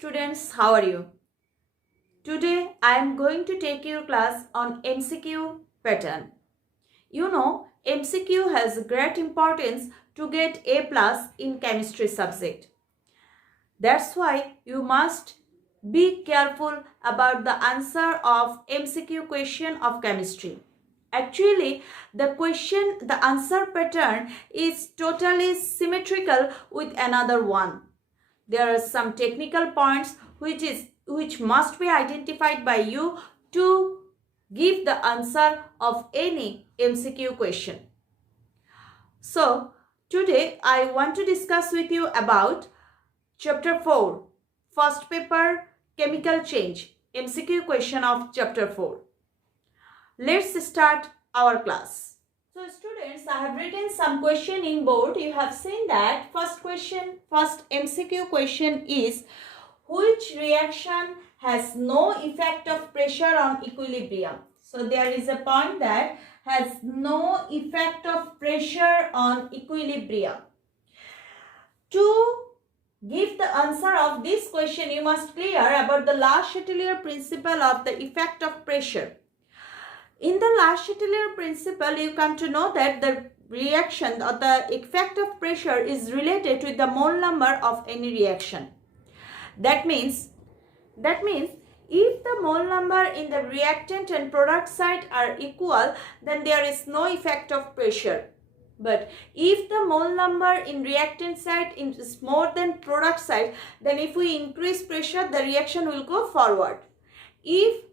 students, how are you? Today I am going to take your class on MCQ pattern. You know, MCQ has great importance to get A plus in chemistry subject. That's why you must be careful about the answer of MCQ question of chemistry. Actually, the answer pattern is totally symmetrical with another one. There are some technical points which must be identified by you to give the answer of any MCQ question. So, today I want to discuss with you about Chapter 4, first paper, Chemical Change, MCQ question of Chapter 4. Let's start our class. So students, I have written some question in board. You have seen that first MCQ question is, which reaction has no effect of pressure on equilibrium? So there is a point that has no effect of pressure on equilibrium. To give the answer of this question, you must clear about the Le Chatelier principle of the effect of pressure. In the Le Chatelier principle, you come to know that the reaction or the effect of pressure is related with the mole number of any reaction. That means if the mole number in the reactant and product side are equal, then there is no effect of pressure. But if the mole number in reactant side is more than product side, then if we increase pressure, the reaction will go forward. If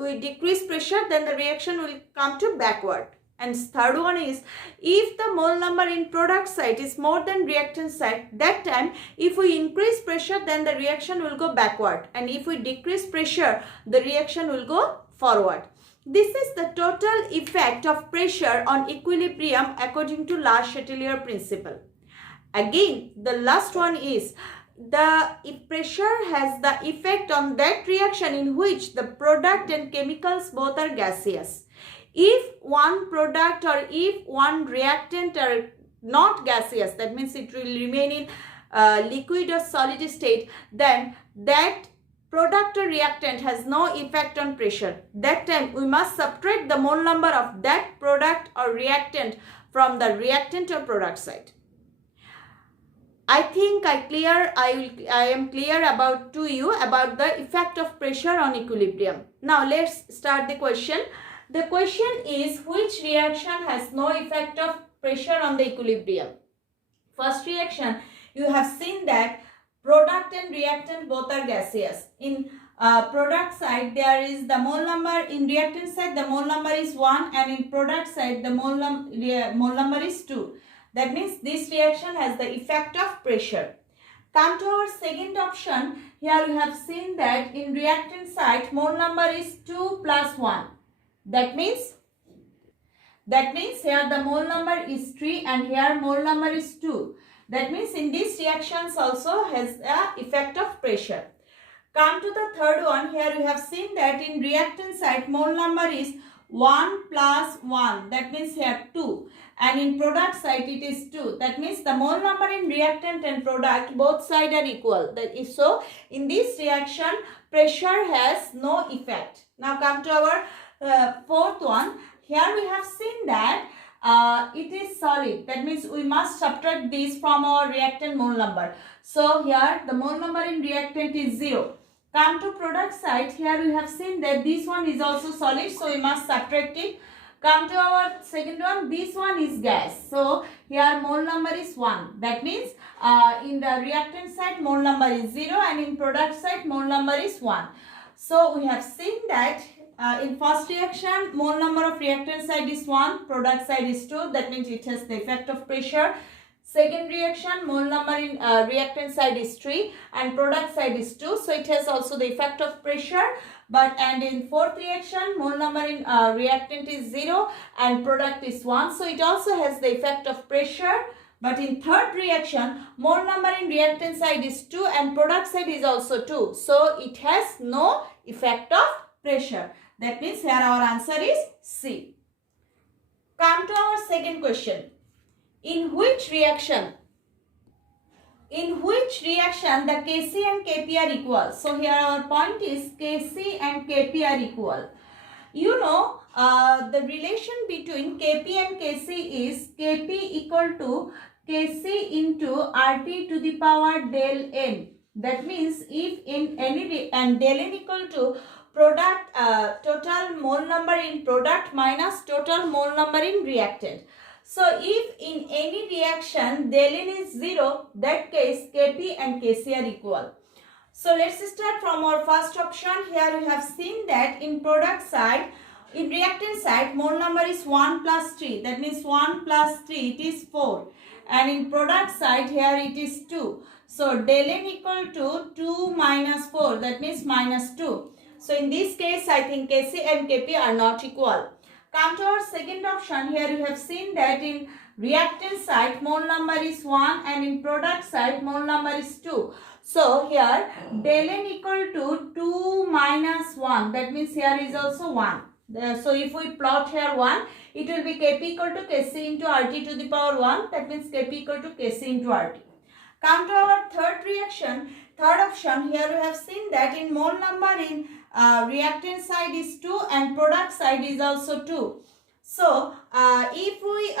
we decrease pressure, then the reaction will come to backward. And third one is, if the mole number in product side is more than reactant side, that time if we increase pressure, then the reaction will go backward, and if we decrease pressure, the reaction will go forward. This is the total effect of pressure on equilibrium according to Le Chatelier principle. Again, the last one is, if pressure has the effect on that reaction in which the product and chemicals both are gaseous. If one product or if one reactant are not gaseous, that means it will remain in liquid or solid state, then that product or reactant has no effect on pressure. That time we must subtract the mole number of that product or reactant from the reactant or product side. I think I am clear about the effect of pressure on equilibrium. Now let's start the question. The question is, which reaction has no effect of pressure on the equilibrium? First reaction, you have seen that product and reactant both are gaseous. In product side, there is the mole number, in reactant side the mole number is 1, and in product side the mole number is 2. That means this reaction has the effect of pressure. Come to our second option. Here we have seen that in reactant side mole number is 2 plus 1. That means here the mole number is 3 and here mole number is 2. That means in these reactions also has the effect of pressure. Come to the third one. Here we have seen that in reactant side mole number is 1 plus 1. That means here 2. And in product side it is 2. That means the mole number in reactant and product both sides are equal. That is so, in this reaction pressure has no effect. Now come to our fourth one. Here we have seen that it is solid. That means we must subtract this from our reactant mole number. So here the mole number in reactant is 0. Come to product side. Here we have seen that this one is also solid, so we must subtract it. Come to our second one. This one is gas, so here mole number is 1. That means in the reactant side mole number is 0 and in product side mole number is 1. So we have seen that in first reaction mole number of reactant side is 1, product side is 2. That means it has the effect of pressure. Second reaction mole number in reactant side is 3 and product side is 2, so it has also the effect of pressure. And in fourth reaction mole number in reactant is 0 and product is 1, so it also has the effect of pressure. But in third reaction mole number in reactant side is 2 and product side is also 2, so it has no effect of pressure. That means here our answer is C. Come to our second question. In which reaction in which reaction the Kc and Kp are equal. So here our point is Kc and Kp are equal. You know the relation between Kp and Kc is Kp equal to Kc into RT to the power del n. That means if in any and del n equal to product total mole number in product minus total mole number in reactant. So if in any reaction del n is 0, that case Kp and Kc are equal. So let's start from our first option. Here we have seen that in product side, in reactant side, mole number is 1 plus 3. That means 1 plus 3, it is 4. And in product side, here it is 2. So del n equal to 2 minus 4. That means minus 2. So in this case, I think Kc and Kp are not equal. Come to our second option. Here you have seen that in reactant side, mole number is 1 and in product side, mole number is 2. So here del n equal to 2 minus 1. That means here is also 1. So if we plot here 1, it will be Kp equal to Kc into Rt to the power 1. That means Kp equal to Kc into Rt. Come to our third reaction. Third option, here we have seen that in mole number in reactant side is 2 and product side is also 2. So if we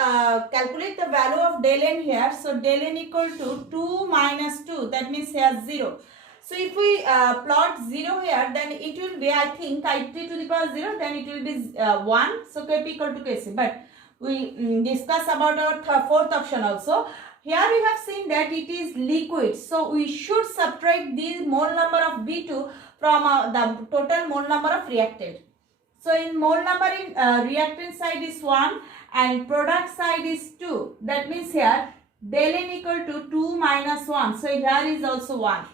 calculate the value of del n here, so del n equal to 2 minus 2, that means here 0. So if we plot 0 here, then it will be, I think, It to the power 0, then it will be 1. So Kp equal to Kc. But we discuss about our fourth option also. Here we have seen that it is liquid. So we should subtract the mole number of B2 from the total mole number of reactant. So in mole number in reactant side is 1 and product side is 2. That means here del n equal to 2 minus 1. So here is also 1.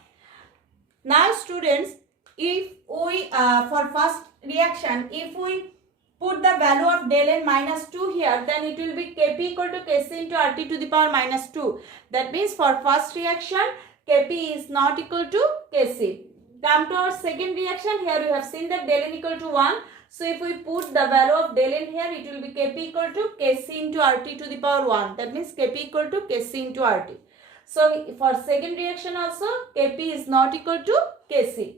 Now students, if we for first reaction, if we put the value of del n minus 2 here, then it will be Kp equal to Kc into Rt to the power minus 2. That means for first reaction, Kp is not equal to Kc. Come to our second reaction. Here we have seen that del n equal to 1. So if we put the value of del n here, it will be Kp equal to Kc into Rt to the power 1. That means Kp equal to Kc into Rt. So for second reaction also, Kp is not equal to Kc.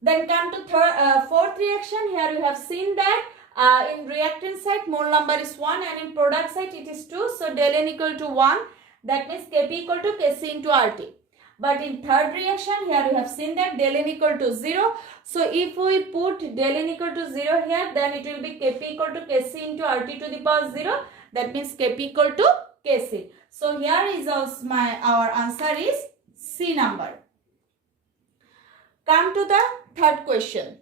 Then come to fourth reaction. Here you have seen that in reactant side mole number is 1 and in product side it is 2. So del n equal to 1. That means Kp equal to Kc into Rt. But in third reaction, here you have seen that del n equal to 0. So if we put del n equal to 0 here, then it will be Kp equal to Kc into Rt to the power 0. That means Kp equal to Kc. So here is also our answer is C number. Come to the third question.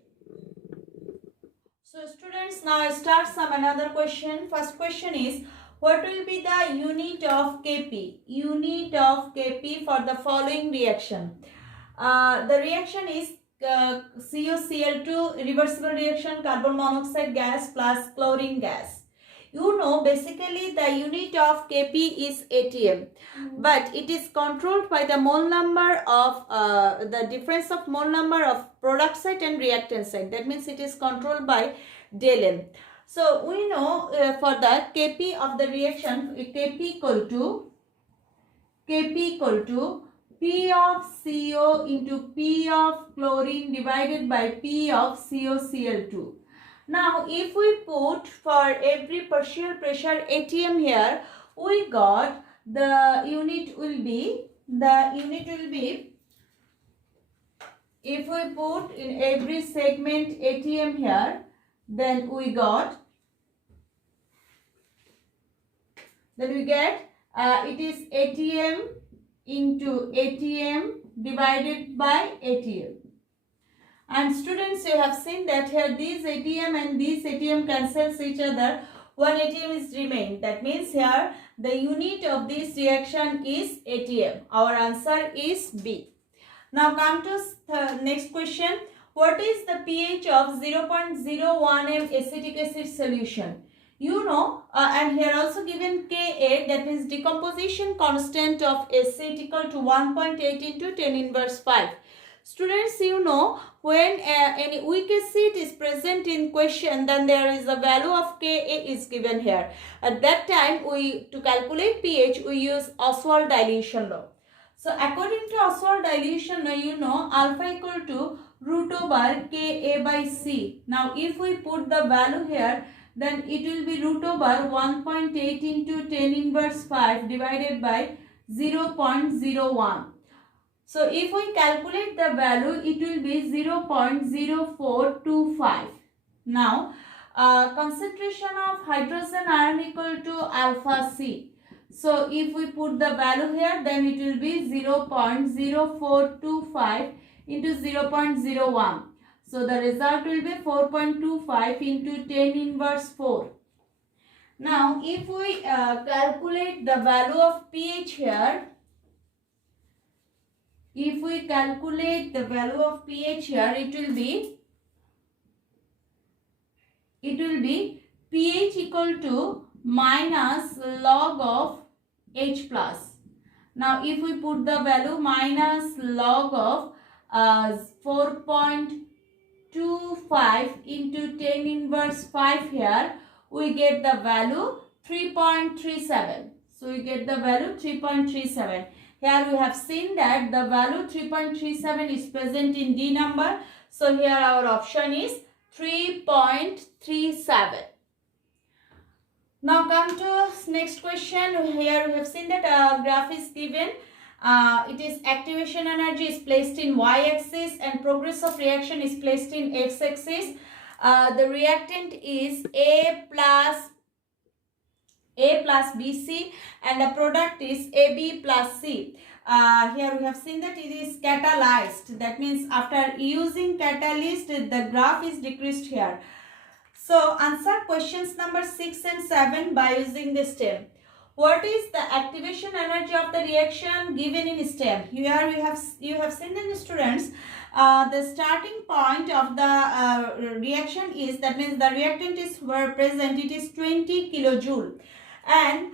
So students, now I start another question. First question is, what will be the unit of Kp? Unit of Kp for the following reaction. The reaction is CuCl2 reversible reaction, carbon monoxide gas plus chlorine gas. You know, basically the unit of Kp is atm, but it is controlled by the mole number of the difference of mole number of product side and reactant side. That means it is controlled by del n. So we know for the Kp of the reaction, Kp equal to P of CO into P of chlorine divided by P of CuCl2. Now if we put for every partial pressure atm here, we got the unit will be, if we put in every segment atm here, then we get it is atm into atm divided by atm. And students, you have seen that here these atm and these atm cancels each other. One atm is remained. That means here the unit of this reaction is atm. Our answer is B. Now come to the next question. What is the pH of 0.01 m acetic acid solution? You know, and here also given Ka, that means decomposition constant of acid equal to 1.8 into 10 inverse 5. Students, you know, when any weak acid is present in question, then there is a value of Ka is given here. At that time, to calculate pH, we use Oswald dilution law. So according to Oswald dilution, you know alpha equal to root over Ka by C. Now if we put the value here, then it will be root over 1.8 into 10 inverse 5 divided by 0.01. So if we calculate the value, it will be 0.0425. Now concentration of hydrogen ion equal to alpha C. So if we put the value here, then it will be 0.0425 into 0.01. So the result will be 4.25 into 10 inverse 4. Now if we calculate the value of pH here, if we calculate the value of pH here, it will be pH equal to minus log of H plus. Now if we put the value minus log of 4.25 into 10 inverse 5 here, we get the value 3.37. So we get the value 3.37. Here we have seen that the value 3.37 is present in D number. So here our option is 3.37. Now come to next question. Here we have seen that a graph is given. It is activation energy is placed in y-axis and progress of reaction is placed in x-axis. The reactant is A plus BC and the product is AB plus C. Here we have seen that it is catalyzed. That means after using catalyst, the graph is decreased here. So answer questions number 6 and 7 by using the stem. What is the activation energy of the reaction given in stem? Here you have seen in the students, the starting point of the reaction is, that means the reactant is where present, it is 20 kilojoule. And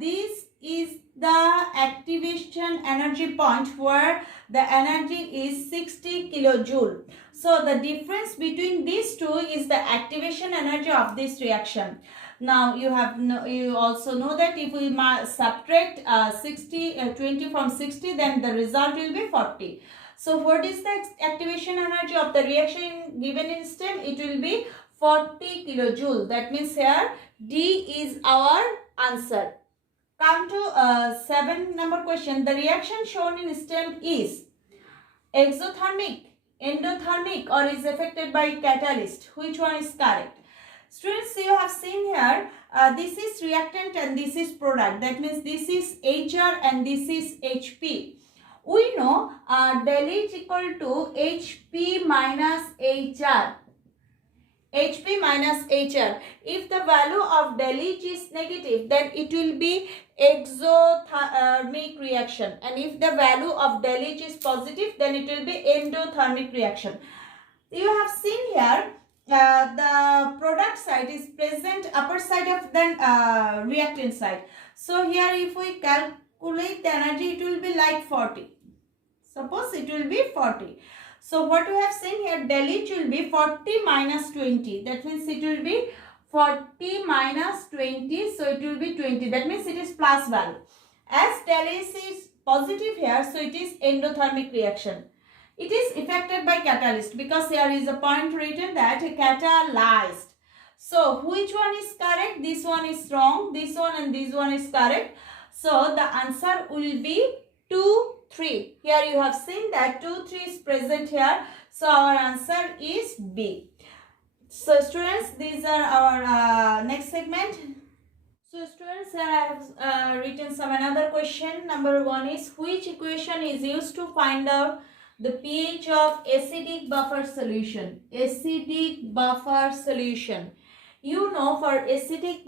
this is the activation energy point where the energy is 60 kilojoule. So the difference between these two is the activation energy of this reaction. Now you also know that if we subtract 20 from 60, then the result will be 40. So what is the activation energy of the reaction given in stem? It will be 40 kilojoule. That means here D is our answer. Come to 7 number question. The reaction shown in stem is exothermic, endothermic, or is affected by catalyst. Which one is correct? Students, you have seen here, this is reactant and this is product. That means this is HR and this is HP. We know del H equal to HP minus HR. HP minus HR. If the value of del H is negative, then it will be exothermic reaction. And if the value of del H is positive, then it will be endothermic reaction. You have seen here, the product side is present upper side of the reactant side. So here if we calculate the energy, it will be like 40. Suppose it will be 40. So what we have seen here, del H will be 40 minus 20. That means it will be 40 minus 20. So it will be 20. That means it is plus value. As del H is positive here, so it is endothermic reaction. It is affected by catalyst because here is a point written that catalyzed. So which one is correct? This one is wrong. This one and this one is correct. So the answer will be 2, 3. Here you have seen that 2, 3 is present here. So our answer is B. So students, these are our next segment. So students, here I have written some another question. Number 1 is, which equation is used to find out the pH of acidic buffer solution? Acidic buffer solution. You know, for acidic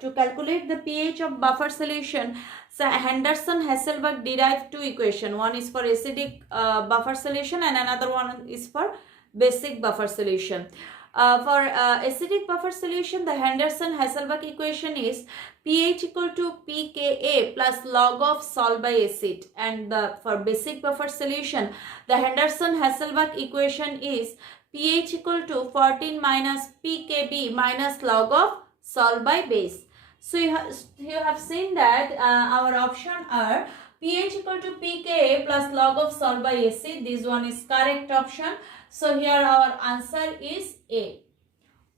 to calculate the pH of buffer solution, so Henderson-Hasselbalch derived 2 equations. One is for acidic buffer solution and another one is for basic buffer solution. For acidic buffer solution, the Henderson-Hasselbalch equation is pH equal to pKa plus log of salt by acid. And for basic buffer solution, the Henderson-Hasselbalch equation is pH equal to 14 minus pKb minus log of salt by base. So you have seen that our option are pH equal to pKa plus log of salt by acid. This one is correct option. So here our answer is A.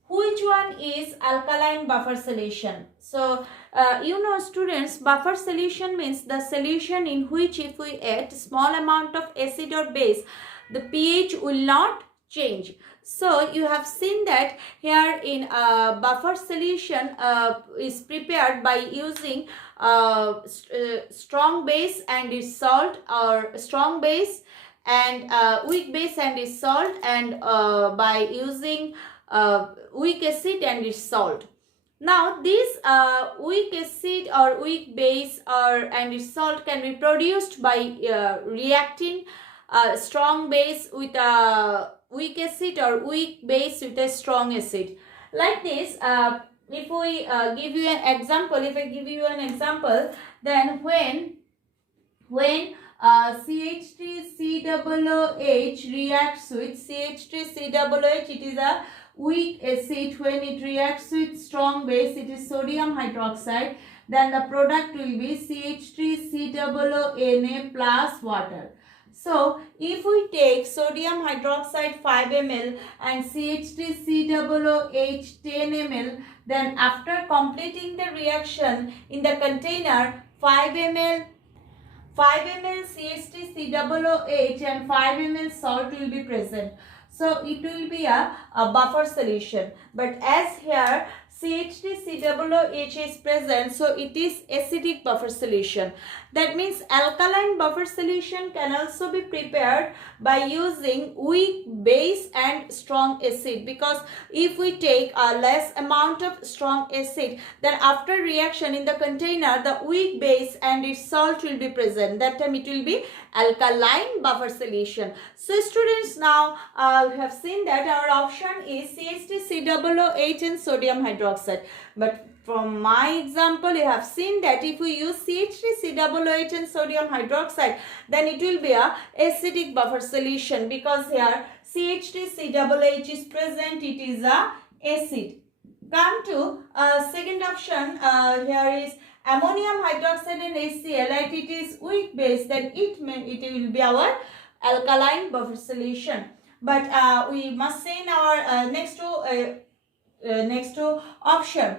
Which one is alkaline buffer solution? So you know students, buffer solution means the solution in which if we add small amount of acid or base, the pH will not change. So you have seen that here in buffer solution is prepared by using strong base and its salt, or strong base and weak base and its salt, and by using weak acid and its salt. Now this weak acid or weak base and its salt can be produced by reacting strong base with a weak acid or weak base with a strong acid. Like this, if we give you an example, then when CH3COOH reacts with CH3COOH, it is a weak acid. When it reacts with strong base, it is sodium hydroxide, then the product will be CH3COONA plus water. So if we take sodium hydroxide 5 ml and CH3COOH 10 ml, then after completing the reaction in the container, 5 ml CH3COOH and 5 ml salt will be present. So it will be a buffer solution. But as here CH3COOH is present, so it is acidic buffer solution. That means alkaline buffer solution can also be prepared by using weak base and strong acid, because if we take a less amount of strong acid, then after reaction in the container, the weak base and its salt will be present. That time it will be alkaline buffer solution. So students, now we have seen that our option is CH3COOH and sodium hydroxide. But from my example, you have seen that if we use CH3COOH and sodium hydroxide, then it will be a acidic buffer solution, because here CH3COOH is present, it is a acid. Come to second option, here is ammonium hydroxide and HCl, and it is weak base, then it will be our alkaline buffer solution. But we must say in our next to option,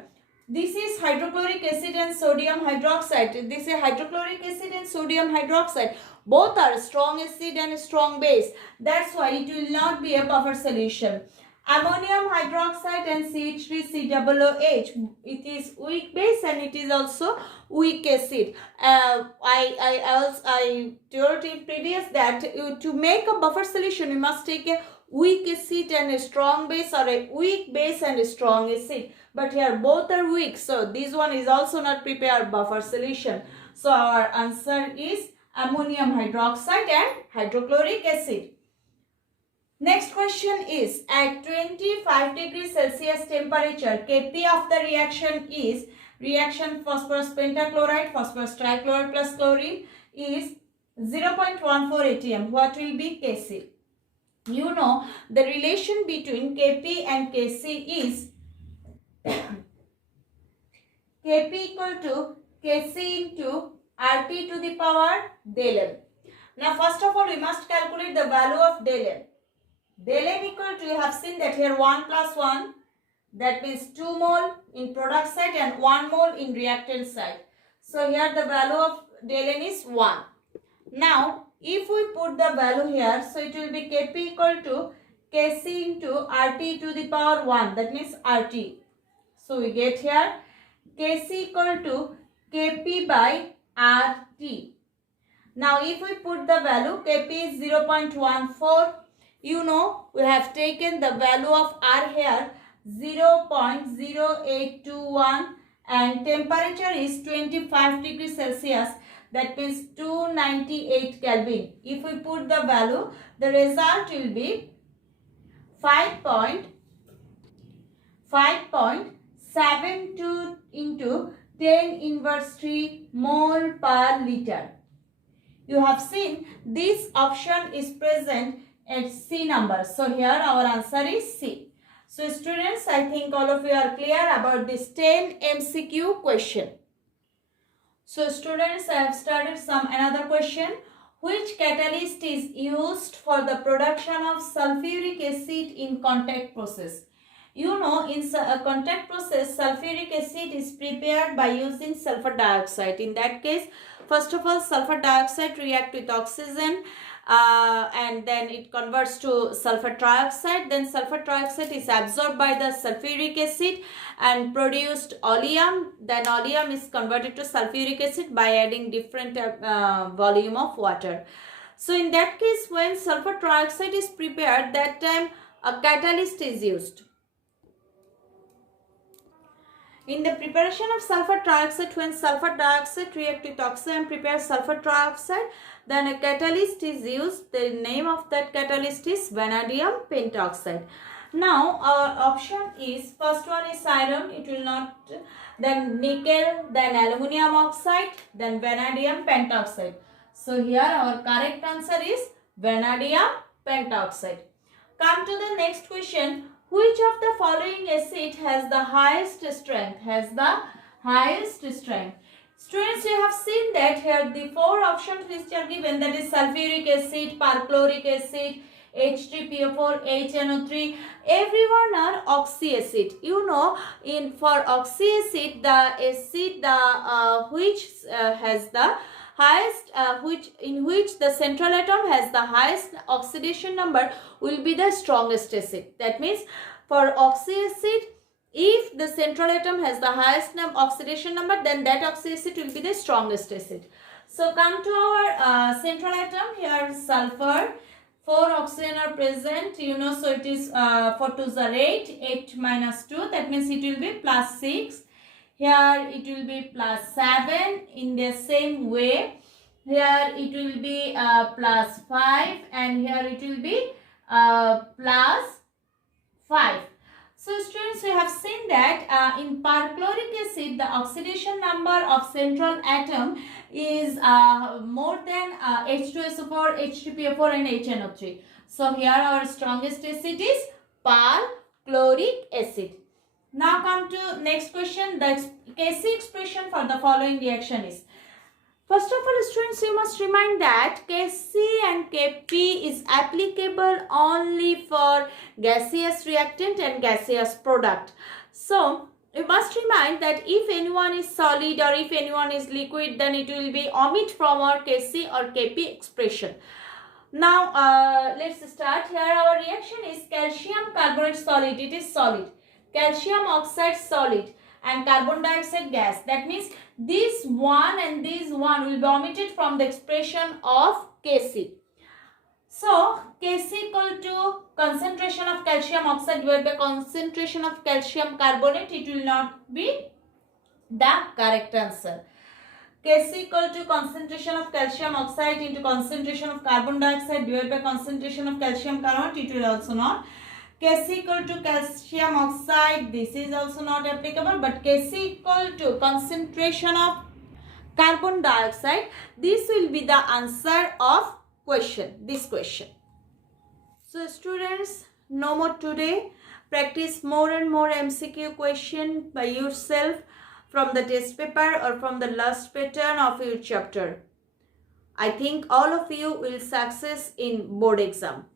this is hydrochloric acid and sodium hydroxide. This is hydrochloric acid and sodium hydroxide. Both are strong acid and strong base. That's why it will not be a buffer solution. Ammonium hydroxide and CH3COOH, it is weak base and it is also weak acid. I told in previous that to make a buffer solution, you must take a weak acid and a strong base, or a weak base and a strong acid. But here both are weak, so this one is also not prepared buffer solution. So our answer is ammonium hydroxide and hydrochloric acid. Next question is, at 25 degrees Celsius temperature, Kp of the reaction is, reaction phosphorus pentachloride, phosphorus trichloride plus chlorine is 0.14 atm. What will be Kc? You know the relation between Kp and Kc is Kp equal to Kc into Rt to the power del m. Now first of all, we must calculate the value of del m. Del m equal to, you have seen that here 1 plus 1, that means 2 mole in product side and 1 mole in reactant side. So here the value of del n is 1. Now if we put the value here, so it will be Kp equal to Kc into Rt to the power 1, that means Rt. So we get here Kc equal to Kp by Rt. Now if we put the value, Kp is 0.14. You know, we have taken the value of R here 0.0821 and temperature is 25 degrees Celsius, that means 298 Kelvin. If we put the value, the result will be 5.72 into 10 inverse 3 mole per liter. You have seen this option is present at C number. So here our answer is C. So students, I think all of you are clear about this 10 MCQ question. So students, I have started another question. Which catalyst is used for the production of sulfuric acid in contact process? You know, in a contact process, sulfuric acid is prepared by using sulfur dioxide. In that case, first of all, sulfur dioxide react with oxygen and then it converts to sulfur trioxide. Then sulfur trioxide is absorbed by the sulfuric acid and produced oleum. Then oleum is converted to sulfuric acid by adding different volume of water. So in that case, when sulfur trioxide is prepared, that time a catalyst is used. In the preparation of sulfur trioxide, when sulfur dioxide reacts with oxygen and prepares sulfur trioxide, then a catalyst is used. The name of that catalyst is vanadium pentoxide. Now our option is, first one is iron, it will not, then nickel, then aluminum oxide, then vanadium pentoxide. So here our correct answer is vanadium pentoxide. Come to the next question. Which of the following acid has the highest strength? Students, you have seen that here the four options which are given, that is sulfuric acid, perchloric acid, H3PO4, HNO3, everyone are oxy acid. You know, for oxy acid, the acid which has the highest in which the central atom has the highest oxidation number will be the strongest acid. That means for oxy acid, if the central atom has the highest oxidation number, then that oxy acid will be the strongest acid. So come to our central atom. Here sulfur, 4 oxygen are present, you know, so it is 4 2s are 8, 8 minus 2, that means it will be plus 6. Here it will be plus 7. In the same way, here it will be plus 5 and here it will be plus 5. So students, we have seen that in perchloric acid, the oxidation number of central atom is more than H2SO4, H3PO4 and HNO3. So here our strongest acid is perchloric acid. Now come to next question. The Kc expression for the following reaction is. First of all, students, you must remind that Kc and Kp is applicable only for gaseous reactant and gaseous product. So you must remind that if anyone is solid or if anyone is liquid, then it will be omit from our Kc or Kp expression. Now let's start. Here our reaction is calcium carbonate solid. It is solid. Calcium oxide solid and carbon dioxide gas. That means this one and this one will be omitted from the expression of Kc. So Kc equal to concentration of calcium oxide divided by concentration of calcium carbonate. It will not be the correct answer. Kc equal to concentration of calcium oxide into concentration of carbon dioxide divided by concentration of calcium carbonate. It will also not. Kc equal to calcium oxide, this is also not applicable, but Kc equal to concentration of carbon dioxide, this will be the answer of this question. So students, no more today. Practice more and more MCQ question by yourself from the test paper or from the last pattern of your chapter. I think all of you will success in board exam.